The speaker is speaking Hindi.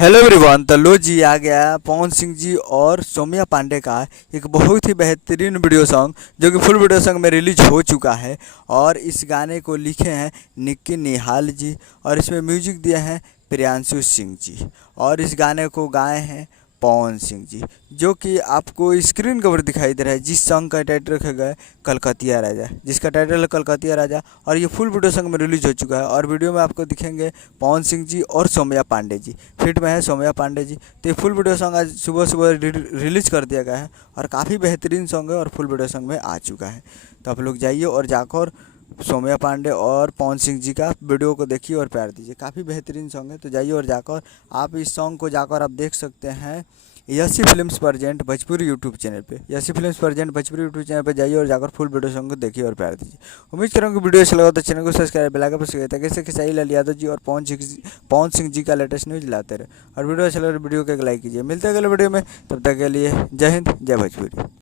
Hello everyone. तो लो जी आ गया पवन सिंह जी और सौम्या पांडे का एक बहुत ही बेहतरीन वीडियो सॉन्ग जो कि फुल वीडियो सॉन्ग में रिलीज हो चुका है। और इस गाने को लिखे हैं निक्की निहाल जी और इसमें म्यूजिक दिए हैं प्रियांशु सिंह जी और इस गाने को गाए हैं पवन सिंह जी, जो कि आपको स्क्रीन कवर दिखाई दे रहा है। जिस सॉन्ग का टाइटल रखा गया है कलकतिया राजा, जिसका टाइटल है कलकतिया राजा। और ये फुल वीडियो सॉन्ग में रिलीज हो चुका है और वीडियो में आपको दिखेंगे पवन सिंह जी और सौम्या पांडे जी, फिट में है सौम्या पांडे जी। तो ये फुल वीडियो सॉन्ग आज सुबह सुबह रिलीज कर दिया गया है और काफ़ी बेहतरीन सॉन्ग है और फुल वीडियो सॉन्ग में आ चुका है। तो आप लोग जाइए और जाकर सौम्या पांडे और पवन सिंह जी का वीडियो को देखिए और प्यार दीजिए। काफ़ी बेहतरीन सॉन्ग है, तो जाइए और जाकर आप इस सॉन्ग को जाकर आप देख सकते हैं यसी films present Bhojpuri YouTube channel पे। यसी films present Bhojpuri YouTube channel पे जाइए और जाकर फुल वीडियो सॉन्ग को देखिए और प्यार दीजिए। उम्मीद करूँगा वीडियो अच्छा लगा तो चैनल को सब्सक्राइब बेल आइकन प्रेस करिए ताकि इससे खेसारी लाल यादव जी और पवन सिंह जी का लेटेस्ट न्यूज लाते रहे। और वीडियो अच्छा लगा तो वीडियो को एक लाइक कीजिए। मिलते हैं अगले वीडियो में, तब तक के लिए जय हिंद जय भोजपुरी।